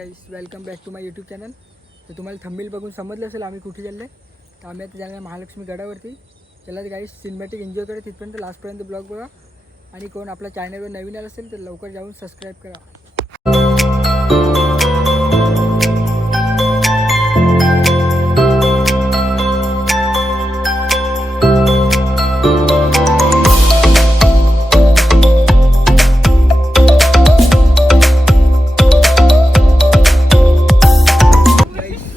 Guys welcome back to my YouTube channel. तर तुम्हाला thumbnail बघून समजलं असेल आम्ही कुठे चालले. तर आम्ही आता जाणार महालक्ष्मी गडावरती. चला गाइस सिनेमॅटिक एन्जॉय करा तिथपर्यंत लास्टपर्यंत ब्लॉग बघा. आणि कोण आपल्या चॅनलवर नवीन आला असेल तर लवकर जाऊन सबस्क्राईब करा.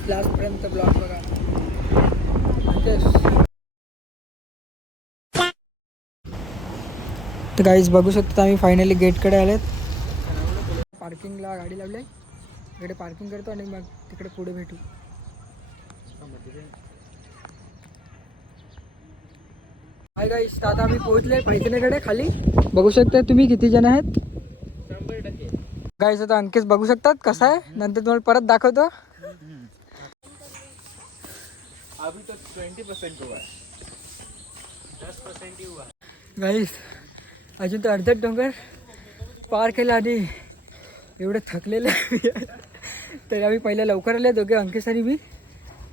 लास्टपर्यंत ब्लॉग बघा. तर गाईज बघू शकता आम्ही फायनली गेटकडे आलेत. पार्किंगला गाडी लावली आहे. इकडे पार्किंग करतो आणि मग तिकडे पुढे भेटू. हाय गाईज, आता आम्ही पोहोचले पैठणीकडे खाली. बघू शकता तुम्ही किती जण आहेत. 100% गाईज. आता अंकेश बघू शकतात कसा आहे, नंतर तुम्हाला परत दाखवतो. अभी तो 20% हुआ है, 10% ही हुआ. गाईज अजून तर अर्धच डोंगर पार केला आणि एवढं थकलेलं आहे. तर आम्ही पहिल्या लवकर आले दोघे, अंकेश आणि मी,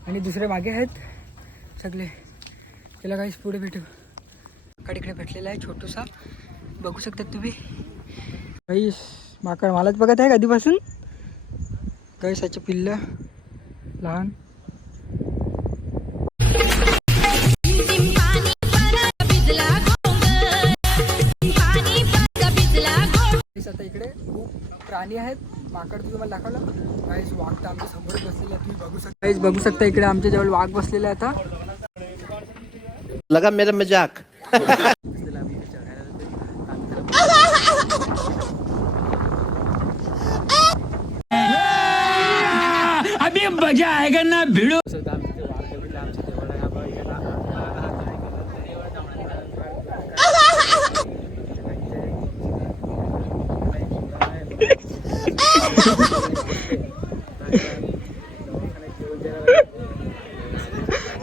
आणि दुसरे मागे आहेत सगळे. त्याला गाईज पुढे भेटू. कडीकडे भेटलेला आहे छोटूसा, बघू शकतात तुम्ही. गाईज माकड मलाच बघत आहे कधीपासून. गाईज याचे पिल्लं लहान. आता इकडे खूप प्राणी आहेत. माकड तुम्हाला दाखवलं. गाईज वाघ तर आमच्या समोर बसलेला आहे, तुम्ही बघू शकता. गाईज बघू शकता इकडे आमच्या जवळ वाघ बसलेला आहे. आता लगा मेरा मजाक. अभी मजा आएगा ना भिड़ो.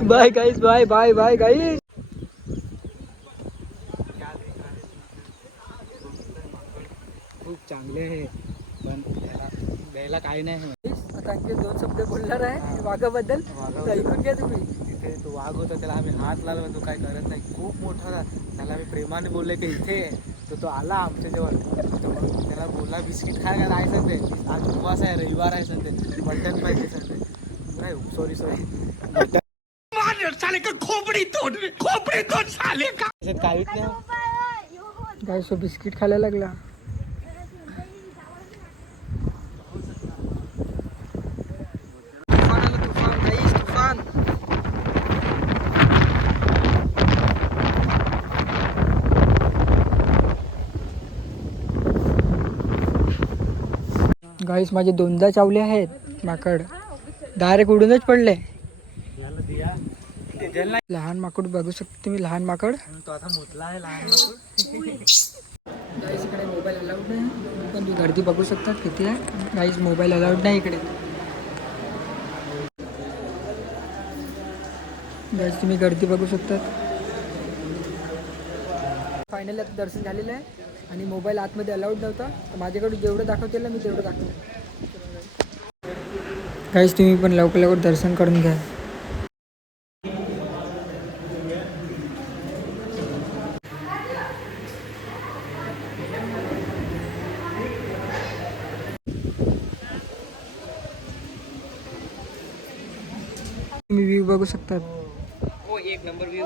Bye guys, bye bye bye guys. खूप चांगले आहे पण द्यायला काही नाही. आता आणखी 2 शब्द बोलणार आहे वाघाबद्दल, तर ऐकून घ्या तुम्ही. तिथे तो वाघ होता, त्याला आम्ही हात लावला पण तो काय करत नाही. खूप मोठा होता. त्याला आम्ही प्रेमाने बोलले की इथे आहे. तो आला आमच्या जवळ. त्याला बोलला बिस्किट खायला जायचं ते. आज उपवास आहे, रविवार आहे संडे, मटन पाहिजे संडे. काय सॉरी खोपड़ी तोड़ साले का. काहीच नाही. काय सो बिस्किट खायला लागला. तुफान आलं, तुफान गाईस, तुफान. गाईस माझे 2दा चावले आहेत माकड. डायरेक्ट उडूनच पडले. लहान माकड बघू शकता तुम्ही, लहान माकड. तो आता मोठला आहे लहान माकड. गाईस इकडे मोबाईल अलाउड नाही, पण तुम्ही गर्दी बघू शकता किती आहे. गाईस मोबाईल अलाउड नाही इकडे. गाईस तुम्ही गर्दी बघू शकता. फायनली आता दर्शन झालेलं आहे आणि मोबाईल आतमध्ये अलाउड नव्हता. तर माझ्याकडे जेवढं दाखवतेल ना मी तेवढं दाखवलं. गाईस तुम्ही पण लवकर लवकर दर्शन करून घ्या. तुम्ही व्ह्यू बघू शकतात. हो, एक नंबर व्ह्यू.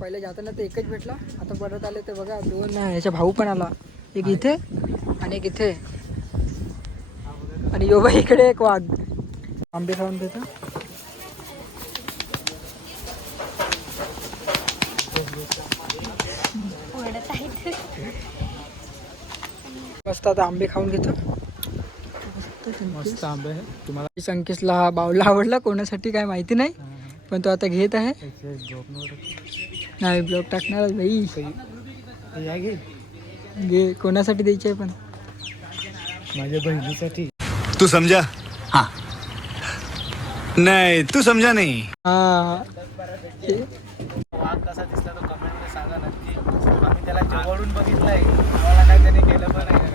पहिले जाताना तर एकच भेटला, आता परत आले तर बघा 2 ह्याच्या भाऊ पण आला. एक इथे आणि एक इथे. आणि योबा इकडे एक वाघ. आंबे खाऊन देतो. मस्त आता आंबे खाऊन घेतो. मस्त आंबे आहे. तुम्हाला संकेशला हा बावला आवडला, कोणासाठी काय माहिती नाही, पण तो आता घेत आहे. नाही ब्लॉग टाकणार भाई. घे, कोणासाठी द्यायची आहे पण. माझ्या बहिणीसाठी. तू समझा. हाँ नहीं तू समझा नहीं. हा वाघ कसा दिसला तो कमेंटमध्ये सांगा नक्की. आम्ही त्याला जवळून बघितलंय, आम्हाला काय त्याने केलं पण नाही.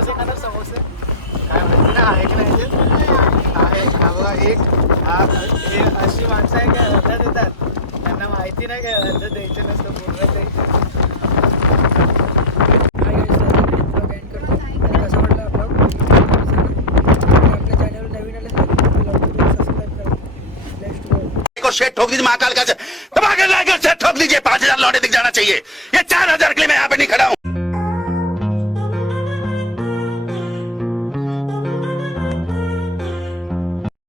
समोसे खाणार समोसे काय माहिती ना आहे की नाही याच्यात? आहे हा बघा एक हे अशी माणसं आहे काय अर्धा देतात त्यांना माहिती नाही काय अर्ध द्यायचं नसतं पूर्ण द्यायचं. हाय guys, तर आता इकडे vlog end करतो. आणि कसा वाटला हा vlog? आणि आपल्या चॅनलवर नवीन आले तर लवकर सबस्क्राईब करा. Let's go. को शेट ठोक दीजिए महाकाल का दबा के लाकर शेट ठोक दीजिए 5,000 लौटे दिख जाना चाहिए ये 4,000 के लिए मैं यहाँ पे नहीं खड़ा हूँ